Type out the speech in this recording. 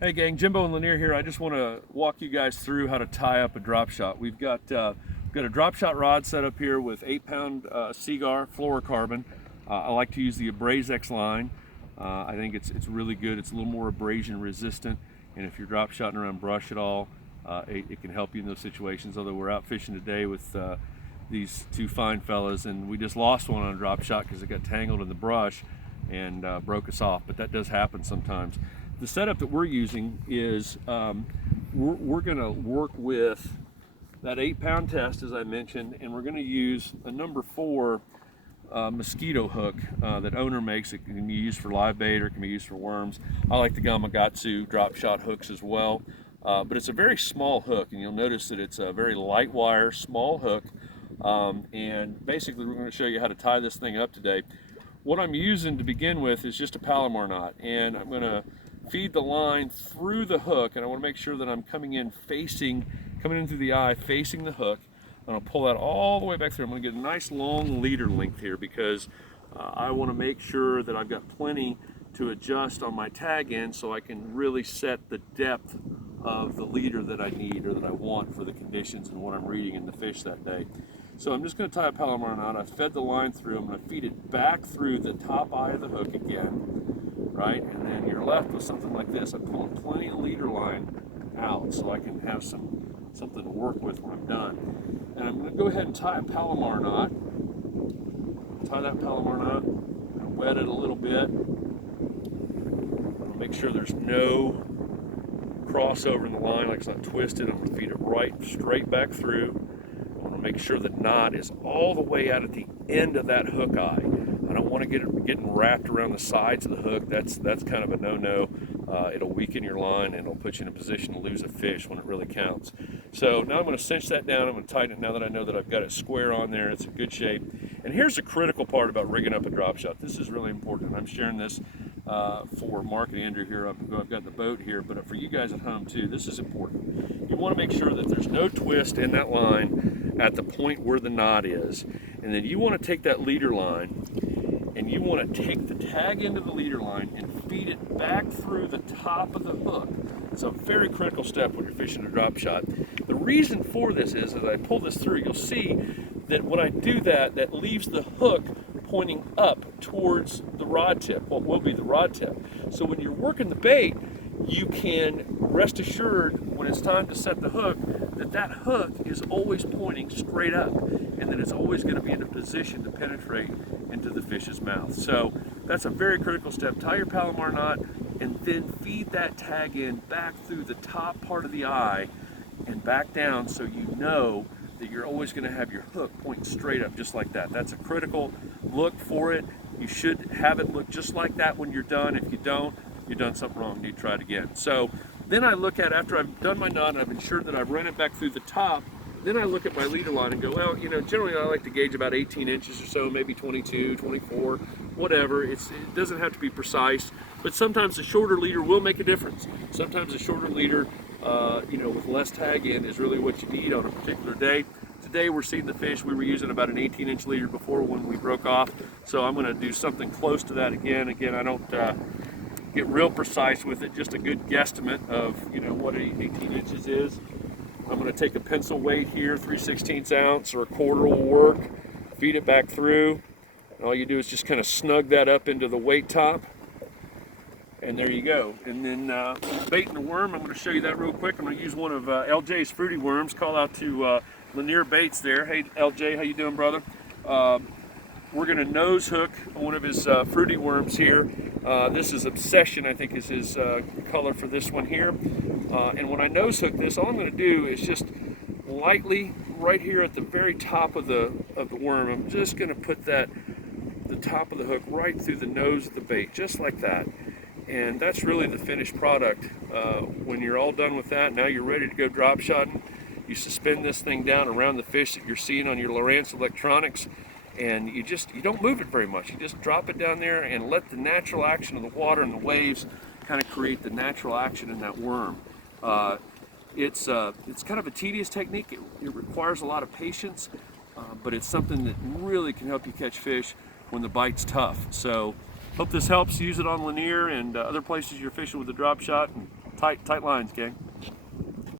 Hey gang, Jimbo and Lanier here. I just want to walk you guys through how to tie up a drop shot. We've got a drop shot rod set up here with 8-pound Seagar fluorocarbon. I like to use the AbrazeX line. I think it's really good. It's a little more abrasion resistant, and if you're drop shotting around brush at all, it can help you in those situations. Although we're out fishing today with these two fine fellas, and we just lost one on a drop shot because it got tangled in the brush and broke us off, but that does happen sometimes. The setup that we're using is we're going to work with that 8-pound test, as I mentioned, and we're going to use a number 4 mosquito hook that owner makes. It can be used for live bait or it can be used for worms. I like the Gamakatsu drop shot hooks as well, but it's a very small hook, and you'll notice that it's a very light wire, small hook, and basically we're going to show you how to tie this thing up today. What I'm using to begin with is just a Palomar knot, and I'm going to feed the line through the hook, and I want to make sure that I'm coming in through the eye, facing the hook. And I'll pull that all the way back through. I'm going to get a nice long leader length here because I want to make sure that I've got plenty to adjust on my tag end so I can really set the depth of the leader that I need or that I want for the conditions and what I'm reading in the fish that day. So I'm just going to tie a Palomar knot. I've fed the line through. I'm going to feed it back through the top eye of the hook again, right? And then you're left with something like this. I'm pulling plenty of leader line out so I can have something to work with when I'm done. And I'm going to go ahead and tie a Palomar knot. Tie that Palomar knot, wet it a little bit. I'm going to make sure there's no crossover in the line, like it's not twisted. I'm going to feed it right straight back through. I want to make sure the knot is all the way out at the end of that hook eye. I don't want to get it getting wrapped around the sides of the hook. That's kind of a no-no. It'll weaken your line and it'll put you in a position to lose a fish when it really counts. So now I'm going to cinch that down. I'm going to tighten it now that I know that I've got it square on there. It's in good shape. And here's the critical part about rigging up a drop shot. This is really important. I'm sharing this for Mark and Andrew here. I've got the boat here, but for you guys at home too, this is important. You want to make sure that there's no twist in that line at the point where the knot is. And then you want to take that leader line and you want to take the tag end of the leader line and feed it back through the top of the hook. It's a very critical step when you're fishing a drop shot. The reason for this is, as I pull this through, you'll see that when I do that, that leaves the hook pointing up towards the rod tip, what will be the rod tip. So when you're working the bait, you can rest assured when it's time to set the hook that that hook is always pointing straight up and that it's always going to be in a position to penetrate into the fish's mouth. So that's a very critical step. Tie your Palomar knot and then feed that tag in back through the top part of the eye and back down so you know that you're always going to have your hook pointing straight up just like that. That's a critical look for it. You should have it look just like that when you're done. If you don't, you've done something wrong. You need to try it again. So then I look at, after I've done my knot and I've ensured that I've run it back through the top, then I look at my leader line and go, well, you know, generally I like to gauge about 18 inches or so, maybe 22, 24, whatever. It doesn't have to be precise, but sometimes a shorter leader will make a difference. Sometimes a shorter leader, with less tag in is really what you need on a particular day. Today we're seeing the fish. We were using about an 18-inch leader before when we broke off, so I'm going to do something close to that again. Again, I don't get real precise with it, just a good guesstimate of what 18 inches is. I'm going to take a pencil weight here, 3/16 ounce or a quarter will work, feed it back through, and all you do is just kind of snug that up into the weight top, and there you go. And then baiting the worm, I'm going to show you that real quick. I'm going to use one of LJ's fruity worms. Call out to Lanier Baits there. Hey LJ, how you doing, brother? We're going to nose hook one of his fruity worms here. This is Obsession, I think is his color for this one here. And when I nose hook this, all I'm going to do is just lightly, right here at the very top of the worm, I'm just going to put the top of the hook right through the nose of the bait, just like that. And that's really the finished product. When you're all done with that, now you're ready to go drop shotting. You suspend this thing down around the fish that you're seeing on your Lowrance electronics, and you don't move it very much. You just drop it down there and let the natural action of the water and the waves kind of create the natural action in that worm. It's kind of a tedious technique. It requires a lot of patience, but it's something that really can help you catch fish when the bite's tough. So hope this helps. Use it on Lanier and other places you're fishing with a drop shot, and Tight lines, gang.